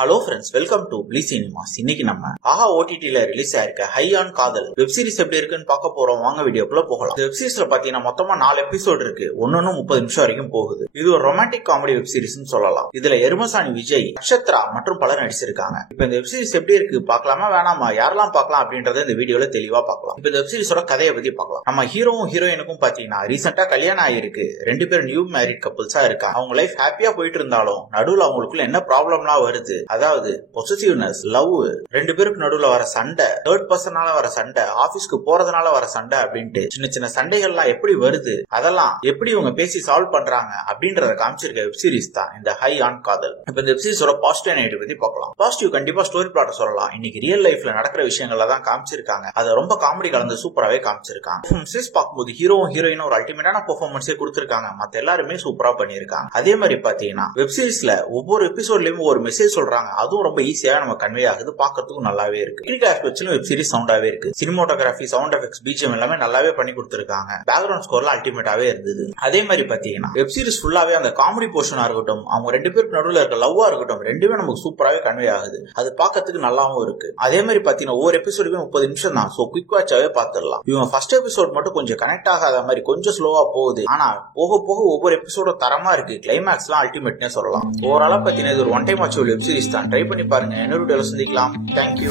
Hello friends, welcome to பிளி cinemas. இன்னைக்கு நம்ம ஆஹா ஓடிடில ரிலீஸ் ஆயிருக்க ஹை ஆன் காதல் வெப் சீரிஸ் எப்படி இருக்குன்னு பார்க்க போறோம். வாங்க வீடியோக்குள்ள போகலாம். வெப் சீரிஸ்ல பாத்தீங்கன்னா மொத்தமா 4 எபிசோட் இருக்கு. ஒன்னு 30 நிமிஷம் வரைக்கும் போகுது. இது ஒரு ரொமான்டிக் காமெடி வெப் சீரிஸ்னு சொல்லலாம். இதுல எருமசாணி விஜய், நட்சத்திரா மற்றும் பலர் நடிச்சிருக்காங்க. இப்ப இந்த வெப் சீரிஸ் எப்படி இருக்கு பார்க்கலாமா வேணாமா, யாரெல்லாம் பார்க்கலாம் அப்படின்றத இந்த வீடியோல தெளிவா பார்க்கலாம். இப்ப இந்த வெப் சீரிஸோட கதையை பத்தி பார்க்கலாம். நம்ம ஹீரோவும் ஹீரோயினுக்கும் பாத்தீங்கன்னா ரீசெண்டா கல்யாணம் ஆயிருக்கு. 2 பேரும் நியூ மேரிட் கப்புள்ஸா இருக்காங்க. அவங்க லைஃப் ஹாப்பியா போயிட்டு இருந்தாலும் நடுவுல அவங்களுக்குள்ள என்ன ப்ராப்ளம்லாம் வருது, அதாவது பொசசிவ்னஸ், லவ், 2 பேருக்கு நடுவுல வர சண்டை, தேர்ட் பர்சனால வர சண்டை, ஆபீஸ்க்கு போறதுனால வர சண்டை அப்படின்ட்டு சின்ன சின்ன சண்டைகள்லாம் எப்படி வருது, அதெல்லாம் எப்படி இவங்க பேசி சால்வ் பண்றாங்க அப்படின்றத காமிச்சிருக்க வெப் சீரிஸ் தான் இந்த ஹை ஆன் காதல். இப்ப இந்த வெப் சீரிஸோட பாசிட்டிவ் நெகட்டிவ் பத்தி பார்க்கலாம். பாசிட்டிவ் கண்டிப்பா ஸ்டோரி பிளாட் சொல்லலாம். இன்னைக்கு ரியல் லைஃப்ல நடக்கிற விஷயங்கள்ல தான் காமிச்சிருக்காங்க. அதை ரொம்ப காமெடி கலந்து சூப்பராவே காமிச்சிருக்காங்க. பெர்ஃபார்மன்ஸ் பார்க்கும்போது ஹீரோவும் ஹீரோயினும் ஒரு அல்டிமேட்டான பெர்ஃபார்மன்ஸே கொடுத்திருக்காங்க. மத்த எல்லாருமே சூப்பரா பண்ணிருக்காங்க. அதே மாதிரி பாத்தீங்கன்னா வெப் சீரிஸ்ல ஒவ்வொரு எபிசோட்லயும் ஒரு மெசேஜ் சொல்றாங்க. அதுவும் ரொம்ப ஈஸியா நம்ம கன்வே ஆகுது. பார்க்கிறதுக்கு நல்லாவே இருக்கு. கிரிக்கெட் ஆஸ்பெக்ட்ஸ்லயும் வெப் சீரிஸ் சவுண்டாவே இருக்கு. சினிமோட்டோகிராஃபி, சவுண்ட் எஃபெக்ட்ஸ், பிஜிஎம் எல்லாமே நல்லாவே பண்ணி கொடுத்திருக்காங்க. பேக்ரவுண்ட் ஸ்கோர்லாம் அல்டிமேட்டாவே இருந்தது. அதே மாதிரி பாத்தீங்கன்னா வெப் சீரிஸ் ஃபுல்லாவே அந்த காமெடி போர்ஷனா இருக்கட்டும், அவங்க 2 பேருக்கு நடுவுல இருக்க லவ்வா இருக்கட்டும், ரெண்டுமே நமக்கு சூப்பராவே கன்வே ஆகுது. அது பார்க்கிறதுக்கு நல்லாவும் இருக்கு. அதே மாதிரி பாத்தீங்கன்னா ஒவ்வொரு எபிசோடுமே 30 நிமிஷம் தான். சோ குயிக் வாட்சாவே பார்த்துடலாம். இவங்க ஃபர்ஸ்ட் எபிசோட் மட்டும் கொஞ்சம் கனெக்ட் ஆகாத மாதிரி கொஞ்சம் ஸ்லோவா போகுது. ஆனா போக போக ஒவ்வொரு எபிசோடும் தரமா இருக்கு. கிளைமேக்ஸ் எல்லாம் அல்டிமேட்னே சொல்லலாம். ஓவராலா பாத்தீங்கன்னா இது ஒரு one time watchable web series தான். ட்ரை பண்ணி பாருங்க. இன்னொரு வீடியோல சந்திக்கலாம். தேங்க்யூ.